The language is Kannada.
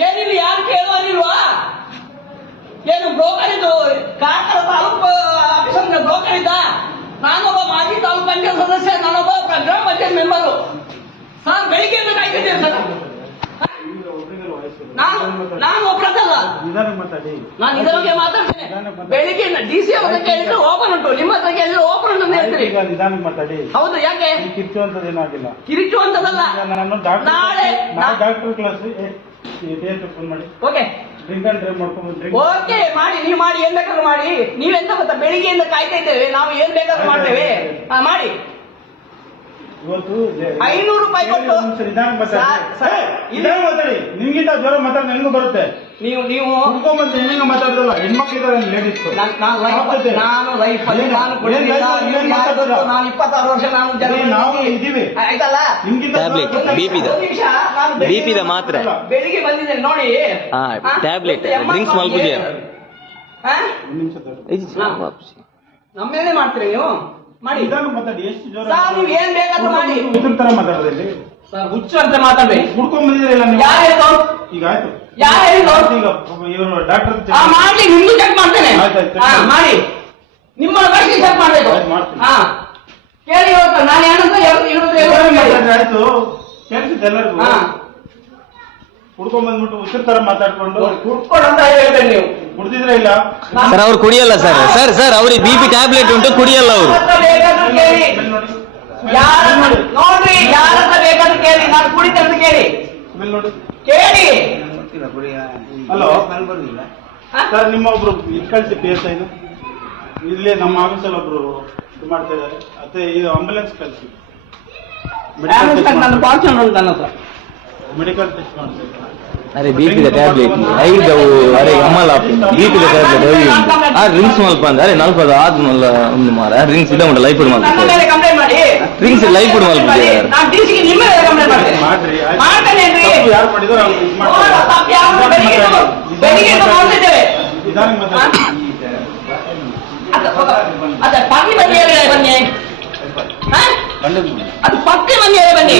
ಏನಿಲ್ಲ ಯಾರು ಕೇಳುವನಿಲ್ವಾ ಏನು ಬ್ರೋಕರ್ ಇದು ಕಾಕರ ತಾಲೂಕು ಆಫೀಸರ್ನ ಬ್ರೋಕರ್ ಇದ್ದ ನಾನೊಬ್ಬ ಮಾಜಿ ತಾಲೂಕು ಪಂಚಾಯತ್ ಸದಸ್ಯ ನಾನೊಬ್ಬ ಗ್ರಾಮ ಪಂಚಾಯತ್ ಮೆಂಬರು ಸರ್ ಬೆಳಿಗ್ಗೆಯಿಂದ ಕಾಯ್ತಿದ್ದೇನೆ ಸರ್? ನಾನು ನಾನು ಮಾತಾಡಿ ನಾನು ಇದರ ಬಗ್ಗೆ ಮಾತಾಡ್ತೇನೆ. ಬೆಳಿಗ್ಗೆ ಡಿ ಸಿ ಹತ್ರ ಕೇಳಿದ್ರೆ ಓಪನ್ ಉಂಟು. ನಿಮ್ಮ ಹತ್ರ ಕೇಳಿದ್ರೆ ಓಪನ್ ಉಂಟು ಅಂತ ಹೇಳ್ತೀರಿ. ಮಾತಾಡಿ ಹೌದು ಯಾಕೆ? ಈ ಅಂತದೇನಾಗಿಲ್ಲ ಕಿರಿಚು ಅಂತದಲ್ಲ. ನಾಳೆ ಡಾಕ್ಟರ್ ಕ್ಲಾಸ್ ಫೋನ್ ಮಾಡಿ? ಓಕೆ ಡ್ರಿಂಕ್ ಅಂಡ್ ಡ್ರೈವ್ ಮಾಡ್ಕೊಂಡು ಓಕೆ ಮಾಡಿ ನೀವು ಮಾಡಿ ಏನ್ ಬೇಕಾದ್ರೂ ಮಾಡಿ. ನೀವೆಂತ ಗೊತ್ತಾ ಬೆಳಿಗ್ಗೆಯಿಂದ ಕಾಯ್ತಾ ಇದ್ದೇವೆ ನಾವು ಏನ್ ಬೇಕಾದ್ರೂ ಮಾಡ್ತೇವೆ. ಮಾಡಿ. ಇವತ್ತು ಐನೂರು ರೂಪಾಯಿ ಕೊಟ್ಟು- ನಿಧಾನ ಮಾತಾಡಿ. ನಿಮ್ಗಿಂತ ಜ್ವರ ಮಾತಾಡಿ ನನಗೂ ಬರುತ್ತೆ. ನೀವು ನೀವು ಹುಡ್ಕೊಂಬಂದು ಹೆಣ್ಣಿಗೆ ಮಾತಾಡಿದ್ರಲ್ಲ ಹೆಣ್ಮಕ್ಳು ಇದ್ದಾರೆ ಲೇಡೀಸ್ ನಾನು ಲೈಫ್ ಅಲ್ಲಿ ನಾನು? ನಾನು ಇಪ್ಪತ್ತಾರು ವರ್ಷ ನಾನು ಜನ ನಾವು ಇದೀವಿ ಆಯ್ತಲ್ಲ? ನಿಮ್ಗಿಂತ ಬಿಪಿದ ಬಿಪಿದ ಮಾತ್ರ. ಬೆಳಿಗ್ಗೆ- ಬಂದಿದ್ದೇನೆ ನೋಡಿ. ಹಾ, ಡ್ರಿಂಕ್ಸ್ ಹಾ? ಒಂದ್ ನಿಮಿಷ ಮಾಡ್ತೀರಿ ನೀವು? ಮಾಡಿ. ಇದನ್ನ ಮಾತಾಡಿ ಎಷ್ಟು ಜ್ವರ ಸರ್ ನೀವು ಏನ್ ಬೇಕಾದ್ರೂ ಮಾಡಿ. ಇದ್ರ ತರ ಮಾತಾಡೋದಿಲ್ಲಿ. ಸರ್ ಹುಚ್ಚು ಅಂತ ಮಾತಾಡ್ಬೇಡಿ ಹುಡ್ಕೊಂಡ್ ಬಂದಿದ್ದೀರಲ್ಲ ನೀವು? ಯಾರು ಹೇಳಿದ್ರು? ಈಗ ಆಯ್ತು. ಯಾರು ಹೇಳಿದ್ರು? ಈಗ ಇವರು ಡಾಕ್ಟರ್ ಹಾ ಮಾಡ್ಲಿ ನಿಮ್ದು ಚೆಕ್ ಮಾಡ್ತೇನೆ. ಆಯ್ತಾಯ್ತು. ಹಾ ಮಾಡಿ. ನಿಮ್ಮ ಬಗ್ಗೆ ಚೆಕ್ ಮಾಡ್ಬೇಕು. ಆಯ್ತು, ಮಾಡ್ತೀನಿ. ಹಾ. ಕೇಳಿ ಇವತ್ತು ನಾನು ಏನಂತ. ಆಯ್ತು. ಕೆಲ್ಸದ ಎಲ್ಲರಿಗೂ. ಹಾ. ಹುಡ್ಕೊಂಡ್ ಬಂದ್ಬಿಟ್ಟು ಉಸಿರು ತರ ಮಾತಾಡ್ಕೊಂಡು. ಹುಡ್ಕೊಂಡು ಅಂತ ಹೇಳ್ತೇನೆ ನೀವು. ಕುಡ್ದಿದ್ರೆ ಇಲ್ಲ. ಸರ್ ಅವ್ರು ಕುಡಿಯಲ್ಲ ಸರ್. ಸರ್ ಸರ್ ಅವ್ರಿಗೆ ಬಿ ಪಿ ಟ್ಯಾಬ್ಲೆಟ್ ಉಂಟು ಕುಡಿಯಲ್ಲ ಅವರು. ನೋಡ್ರಿ ಯಾರ ಹತ್ರ ಬೇಕಾದ್ರೂ ಕೇಳಿ. ನಾನು ಕುಡಿತೇನೆ ಅಂತ ಕೇಳಿ ಕೇಳಿ. ಹಲೋ? ಸರ್ ನಿಮ್ಮ ಒಬ್ರು ಇದು ಕಳಿಸಿ ಪಿ ಎಸ್ ಐದು ಇಲ್ಲಿ ನಮ್ಮ ಆಫೀಸಲ್ಲಿ ಒಬ್ರು ಇದು ಮಾಡ್ತಾ ಇದ್ದಾರೆ. ಅದೇ ಇದು ಆಂಬುಲೆನ್ಸ್ ಕಳಿಸಿ. ಮೆಡಿಕಲ್ ಟೆಸ್ಟ್ ಮಾಡ್ತಾ ಇದ್ದಾರೆ ಅರೆ ಬಿ ಪಿ ದ ಟ್ಯಾಬ್ಲೆಟ್ ಐದವು ಅರೆ ಎಮ್ಮಲ್ ಬಿ ಪಿ ದ ಟ್ಯಾಬ್ಲೆಟ್ ಐದು ಉಂಟು ಆ ಡ್ರಿಂಕ್ಸ್ ಮಲ್ಪ ಅಂದ್ರೆ ಅರೆ ನಲ್ಪದ ಆದ್ ಮಲ್ಲ ಒಂದು ಮಾರ ಡ್ರಿಂಕ್ಸ್ ಇದ ಉಂಟು ಲೈಫ್ ನನ್ನ ಮಲ್ಪ ಮೇಲೆ ಕಂಪ್ಲೇಂಟ್ ಮಾಡಿ Drinks life ಕೂಡ ಮಲ್ಪು ಮಾಡಿ. ಯಾರು? ನಾನು ಡಿಸಿಗೆ ನಿಮ್ಮ ಮೇಲೆ ಕಂಪ್ಲೇಂಟ್ ಮಾಡ್ತೇನೆ ಮಾಡ್ರಿ ಆಯ್ತು. ಮಾಡ್ತೇನೇನ್ರಿ? ತಪ್ಪು ಯಾರು ಮಾಡಿದ್ರು ಅವ್ರು ಇದು ನೋಡು, ಮಾಡ್ತಾರೆ. ತಪ್ಪು ಯಾರು ಬೆಳಿಗ್ಗೆ ಎದ್ದು- ಬೆಳಿಗ್ಗೆ ಎದ್ದು ನೋಡ್ತಿದ್ದೇವೆ. ನಿಧಾನಕ್ಕೆ ಮಾತಾಡಿ ಅದು- ಅದು ಪಕ್ಕಿ ಬನ್ನಿ ಹೇಳಿ ಬನ್ನಿ ಹಾ? ಅದು ಪಕ್ಕಿ ಬನ್ನಿ ಹೇಳಿ ಬನ್ನಿ